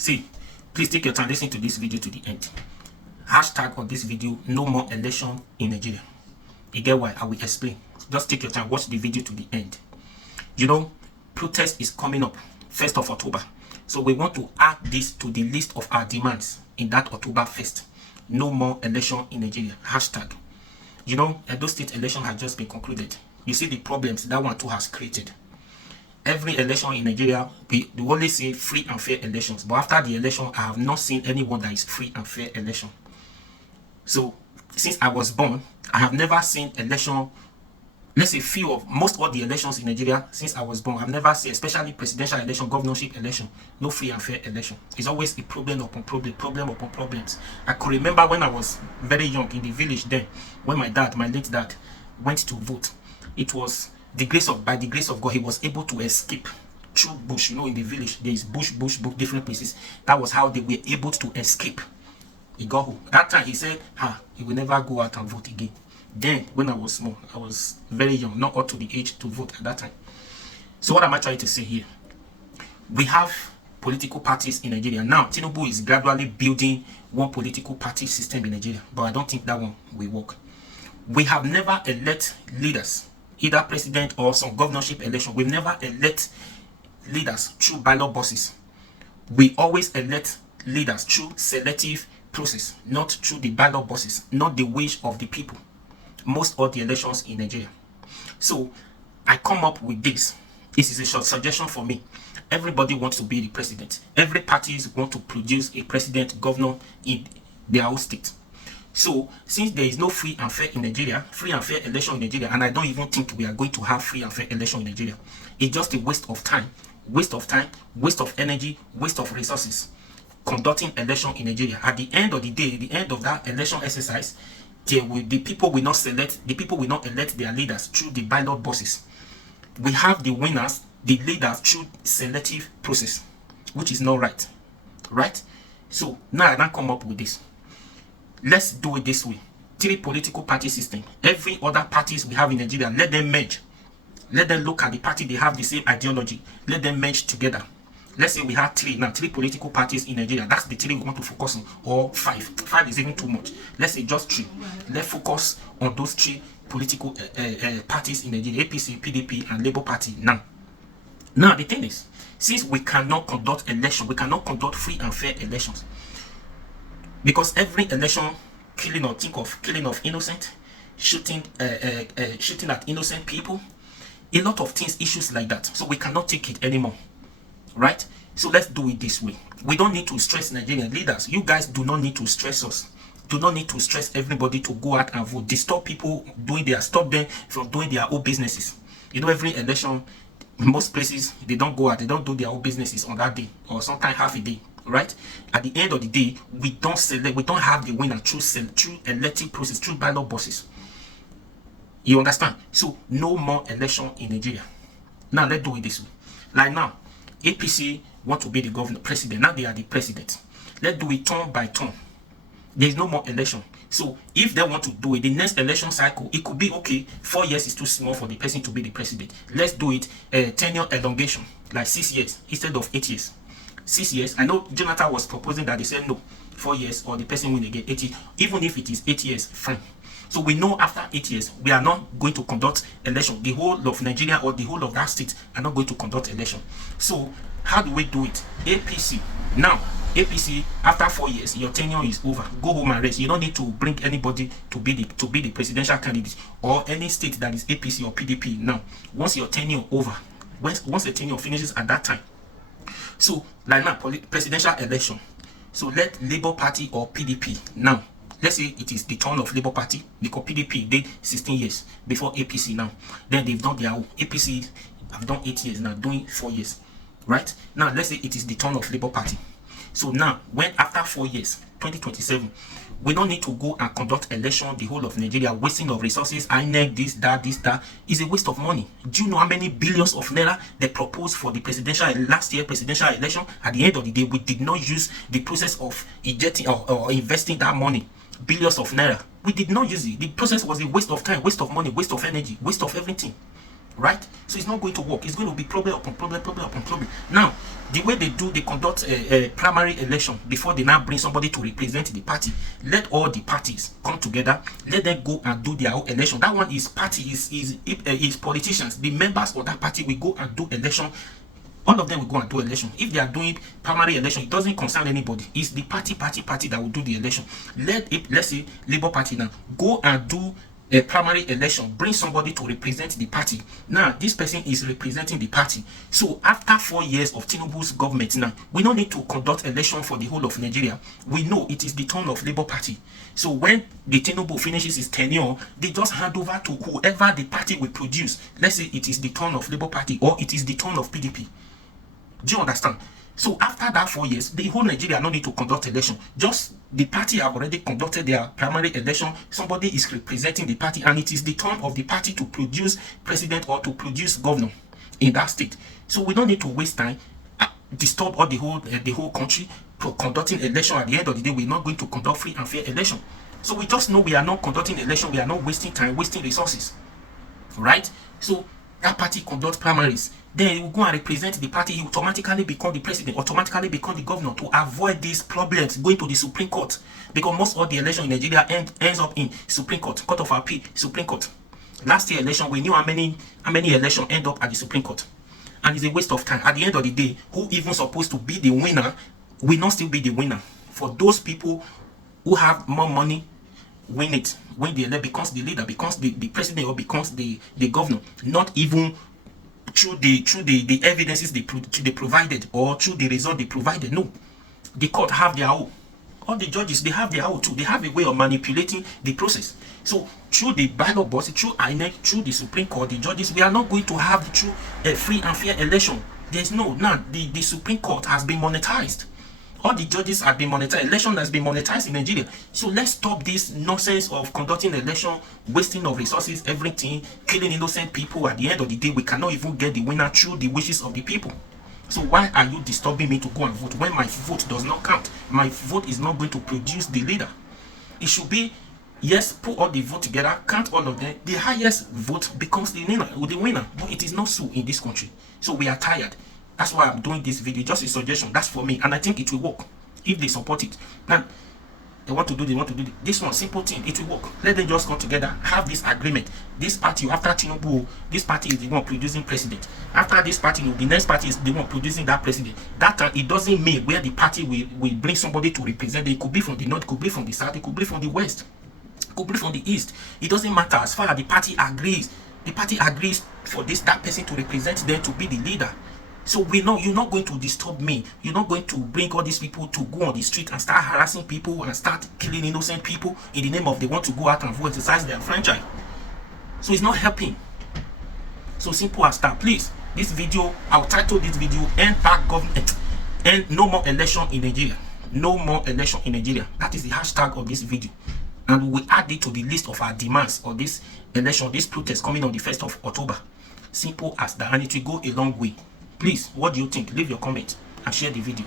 See, please take your time, listen to this video to the end. Hashtag on this video, no more election in Nigeria. You get why? I will explain. Just take your time, watch the video to the end. You know, protest is coming up 1st of October. So we want to add this to the list of our demands in that October 1st. No more election in Nigeria. Hashtag. You know, Edo State election has just been concluded. You see the problems that one too has created. Every election in Nigeria, we only say free and fair elections. But after the election, I have not seen anyone that is free and fair election. So, since I was born, I have never seen election, let's say most of the elections in Nigeria since I was born. I've never seen, especially presidential election, governorship election, no free and fair election. It's always a problem upon problem upon problems. I could remember when I was very young in the village then, when my late dad, went to vote. It was by the grace of God, he was able to escape through bush. You know, in the village, there is bush, different places. That was how they were able to escape. He got home. That time he said, he will never go out and vote again. Then, when I was small, I was very young, not up to the age to vote at that time. So what am I trying to say here? We have political parties in Nigeria. Now, TINUBU is gradually building one political party system in Nigeria, but I don't think that one will work. We have never elected leaders, either president or some governorship election. We've never elected leaders through ballot boxes. We always elect leaders through selective process, not through the ballot boxes, not the wish of the people. Most of the elections in Nigeria. So I come up with this. This is a short suggestion for me. Everybody wants to be the president. Every parties want to produce a president, governor in their own state. So since there is no free and fair in Nigeria, free and fair election in Nigeria, and I don't even think we are going to have free and fair election in Nigeria, it's just a waste of time, waste of energy, waste of resources conducting election in Nigeria. At the end of the day, the end of that election exercise, the people will not elect their leaders through the ballot boxes. We have the winners, the leaders, through selective process, which is not right. So now I come up with this. Let's do it this way. 3 political party system. Every other parties we have in Nigeria, let them merge. Let them look at the party, they have the same ideology. Let them merge together. Let's say we have 3 political parties in Nigeria. That's the 3 we want to focus on, or 5. 5 is even too much. Let's say just 3. Let's focus on those 3 political parties in Nigeria: APC, PDP, and Labour Party. Now the thing is, since we cannot conduct election, we cannot conduct free and fair elections, because every election, killing of innocent, shooting at innocent people, a lot of things, issues like that. So we cannot take it anymore. Right? So let's do it this way. We don't need to stress Nigerian leaders. You guys do not need to stress us. Do not need to stress everybody to go out and vote. Stop people stop them from doing their own businesses. You know, every election, most places, they don't go out, they don't do their own businesses on that day, or sometimes half a day. Right? At the end of the day, we don't have the winner through elective process, through ballot boxes. You understand? So no more election in Nigeria. Now let's do it this way. Like now, APC want to be the president. Now they are the president. Let's do it turn by turn. There is no more election. So if they want to do it, the next election cycle, it could be okay. 4 years is too small for the person to be the president. Let's do it tenure elongation, like 6 years instead of 8 years. 6 years. I know Jonathan was proposing that. They said no, 4 years, or the person will get 80. Even if it is 8 years, fine. So we know after 8 years, we are not going to conduct election. The whole of Nigeria or the whole of that state are not going to conduct election. So how do we do it? APC. Now, APC, after 4 years, your tenure is over. Go home and rest. You don't need to bring anybody to be the presidential candidate, or any state that is APC or PDP. Now, once your tenure over, once the tenure finishes at that time. So, like now, presidential election. So let Labour Party or PDP now. Let's say it is the turn of Labour Party, because PDP did 16 years before APC now. Then they've done their own. APC have done 8 years now, doing 4 years. Right? Now, let's say it is the turn of Labour Party. So now, when after 4 years, 2027, we don't need to go and conduct election, the whole of Nigeria, wasting of resources, INEC, this, that, is a waste of money. Do you know how many billions of naira they proposed for the last year presidential election? At the end of the day, we did not use the process of injecting or investing that money. Billions of naira. We did not use it. The process was a waste of time, waste of money, waste of energy, waste of everything. right? So it's not going to work. It's going to be problem upon problem, problem upon problem. Now, the way they conduct a primary election before they now bring somebody to represent the party. Let all the parties come together. Let them go and do their own election. That one is party, is politicians. The members of that party will go and do election. All of them will go and do election. If they are doing primary election, it doesn't concern anybody. It's the party that will do the election. Let's say Labour Party now go and do a primary election, bring somebody to represent the party. Now this person is representing the party. So after 4 years of Tinubu's government, now we don't need to conduct election for the whole of Nigeria. We know it is the turn of Labour Party. So when the Tinubu finishes his tenure, they just hand over to whoever the party will produce. Let's say it is the turn of Labour Party or it is the turn of PDP. Do you understand? So after that 4 years, the whole Nigeria no need to conduct election. Just the party have already conducted their primary election. Somebody is representing the party, and it is the turn of the party to produce president or to produce governor in that state. So we don't need to waste time, disturb all the whole country conducting election. At the end of the day, we're not going to conduct free and fair election. So we just know we are not conducting election. We are not wasting time, wasting resources, right? So that party conducts primaries. Then he will go and represent the party. He will automatically become the president, automatically become the governor, to avoid these problems going to the Supreme Court. Because most of the election in Nigeria ends up in Supreme Court, Court of Appeal, Supreme Court. Last year election, we knew how many elections end up at the Supreme Court. And it's a waste of time. At the end of the day, who even supposed to be the winner will not still be the winner. For those people who have more money, win it. When the elect becomes the leader, becomes the president, or becomes the governor. Not even through the evidences they provided or through the result they provided. No, the court have their own. All the judges, they have their own too. They have a way of manipulating the process. So through the ballot box, through INEC, through the Supreme Court, the judges, we are not going to have true a free and fair election. There's no, now the Supreme Court has been monetized. All the judges have been monetized. Election has been monetized in Nigeria. So let's stop this nonsense of conducting election, wasting of resources, everything, killing innocent people. At the end of the day, we cannot even get the winner through the wishes of the people. So why are you disturbing me to go and vote when my vote does not count? My vote is not going to produce the leader. It should be, yes, put all the vote together, count all of them. The highest vote becomes the winner. But it is not so in this country. So we are tired. That's why I'm doing this video. Just a suggestion. That's for me, and I think it will work if they support it. Now they want to do this one simple thing. It will work. Let them just come together, have this agreement. This party, after TINUBU, this party is the one producing president. After this party, the next party is the one producing that president. That time, it doesn't mean where the party will bring somebody to represent. It could be from the north, it could be from the south, it could be from the west, it could be from the east. It doesn't matter as far as the party agrees. The party agrees for that person to represent them, to be the leader. So we know you're not going to disturb me. You're not going to bring all these people to go on the street and start harassing people and start killing innocent people in the name of they want to go out and vote, exercise their franchise. So it's not helping. So simple as that. Please, this video, I'll title this video "End Bad Government" and no more election in Nigeria. No more election in Nigeria. That is the hashtag of this video. And we add it to the list of our demands of this election, this protest coming on the 1st of October. Simple as that, and it will go a long way. Please, what do you think? Leave your comment and share the video.